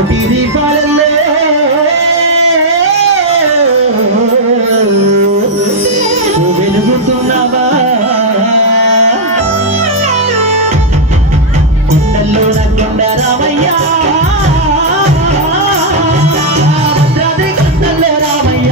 కోటి దీపాలలో వెలుగుతున్నావా కొండల్లో కొండ రామయ్య భద్రాద్రి కొండల్లో రామయ్య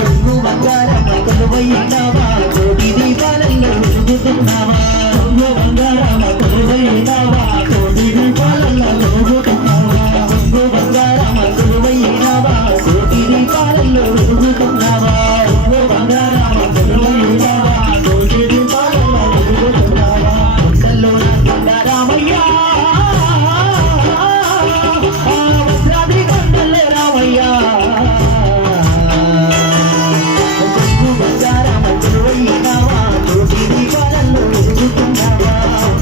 కొంగు బంగారమ్మ కొలువైనావా కోటి దీపాలలో వెలుగుతున్నావా కొంగు బంగారమ్మ కొలువైనావా కోటి దీపాలలో వెలుగుతున్నావా కొంగు బంగారమ్మ కొలువైనావా కోటి దీపాలలో వెలుగుతున్నావా కొంగు బంగారమ్మ కొలువైనావా కోటి దీపాలలో వెలుగుతున్నావా కొండల్లో కొండ రామయ్య భద్రాద్రి కొండల్లో రామయ్య కొంగు బంగారమ్మ కొలువైనావా కోటి దీపాలలో వెలుగుతున్నావా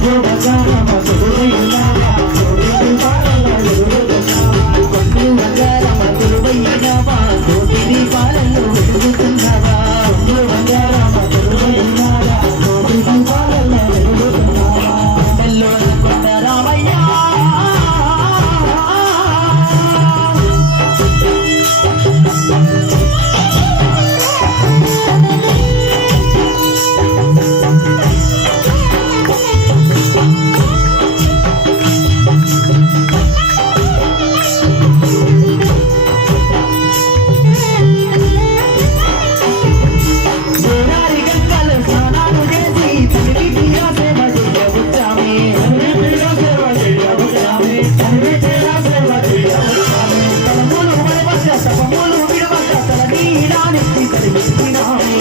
కొంగు బంగారమ్మ కొలువైనావా కోటి దీపాలలో వెలుగుతున్నావా కొంగు బంగారమ్మ కొలువైనావా కోటి దీపాలలో వెలుగుతున్నావా కొంగు బంగారమ్మ కొలువైనావా కోటి దీపాలలో వెలుగుతున్నావా కొండల్లో కొండ రామయ్య గోదావరి గంగలో స్నానాలు చేసి తనివి తీరా సేవ చేయవచ్చామే తనివి తీరా సేవ చేయవచ్చామే తలములు మరవక తపములు విడవక తల నీరానికి తరిమిచ్చినామే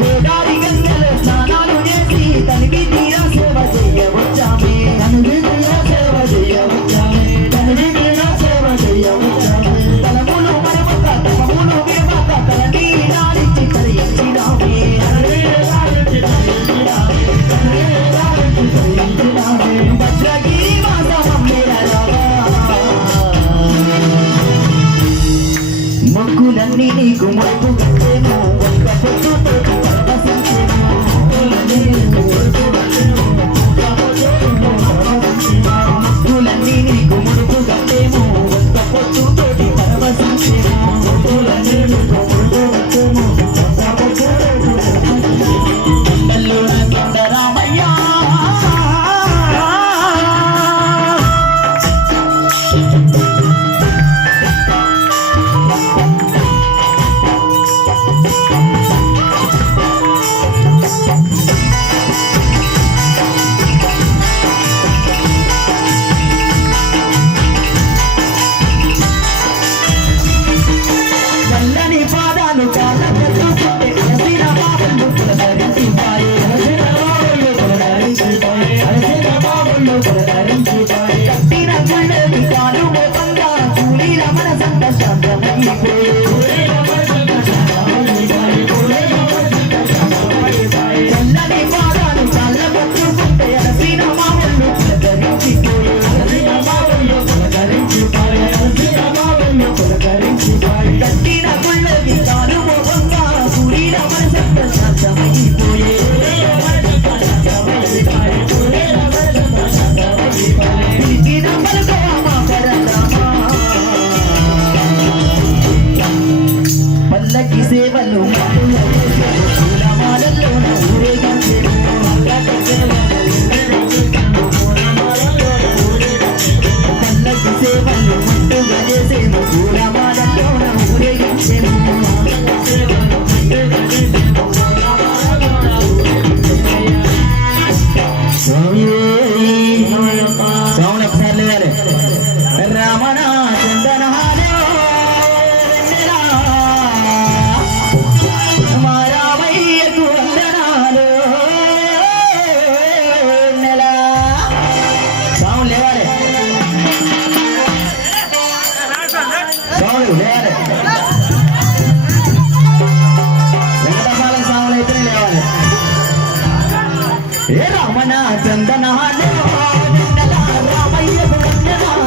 గోదావరి గంగలో స్నానాలు చేసి తనివి తీరా సేవ చేయవచ్చామే తనివి తీరా సేవ చేయవచ్చామే తనివి తీరా సేవ చేయవచ్చామే తలములు మరవక తపములు విడవక తల నీరానికి తరిమిచ్చినామే భద్రగిరి మొక్కులన్నీ నీకు మొక్కు కట్టేను ఒక్క పొట్టుతో పరవశించేను మొక్కులన్నీ నీకు ముడుపు కట్టేము ఒక్క పొట్టుతోటి పరవశించేను మొక్కులన్నీ నీకు ముడుపు కట్టేము ఒక్క పొట్టుతోటి కొండల్లో కొండ రామయ్య చల్లని పాదాలు కాళ్ళ పెట్టుకుంటే అలసిన బాబులు పులకరించిపాయే కట్టిన గుళ్ళకి కాలు మోపంగా కూలీల మనసంత శాంతమైపోయే చల్లని పాదాలు కాళ్ళ పెట్టుకుంటే అలసిన బాబులు పులకరించిపోయే కట్టిన గుళ్ళకి కాలు మోపంగా కూలీల మనసంత శాంతమైపోయే పిలిచిన పలుకవా పరదామా పల్లకి సేవలు పూలమాలల్లోన ఊరేగించేను పల్లకి సేవలు మట్టుగా చేసేను పూలమాలల్లోన ఊరేగించేను సౌండ్ ఒకసారి లేవాలి రమణ చందనహాలో మా రామయ్యకు వందనాలు నెల సౌండ్ లేవాలి సౌండ్ లేవాలి వెంకటపాలెం సౌండ్ అయితేనే లేవాలి ఏ రమణ చందనహాలో రామయ్యకు వందనాలు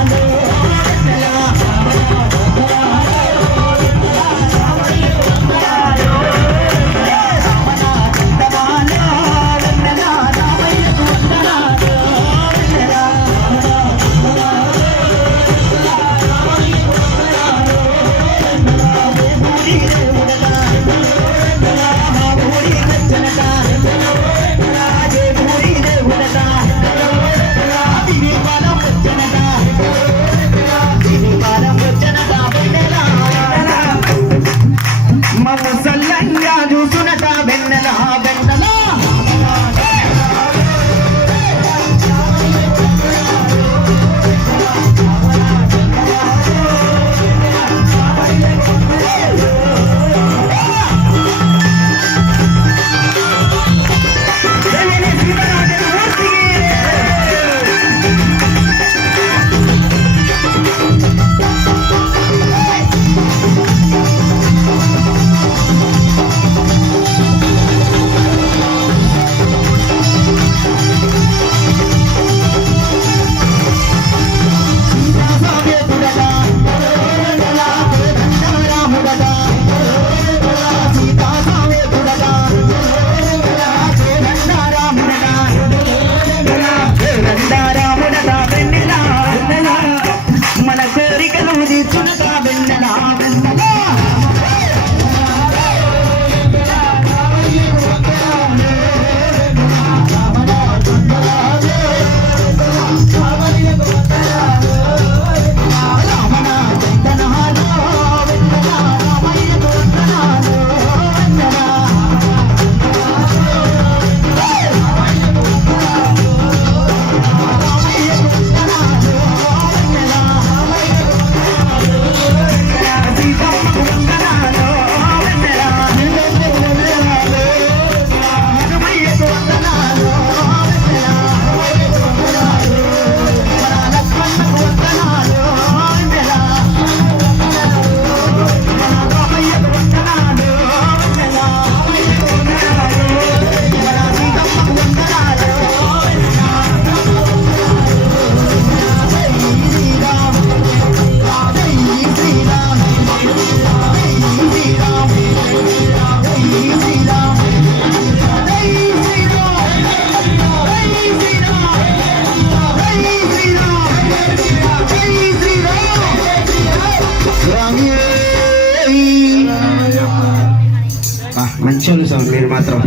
స్వామి మీరు మాత్రం.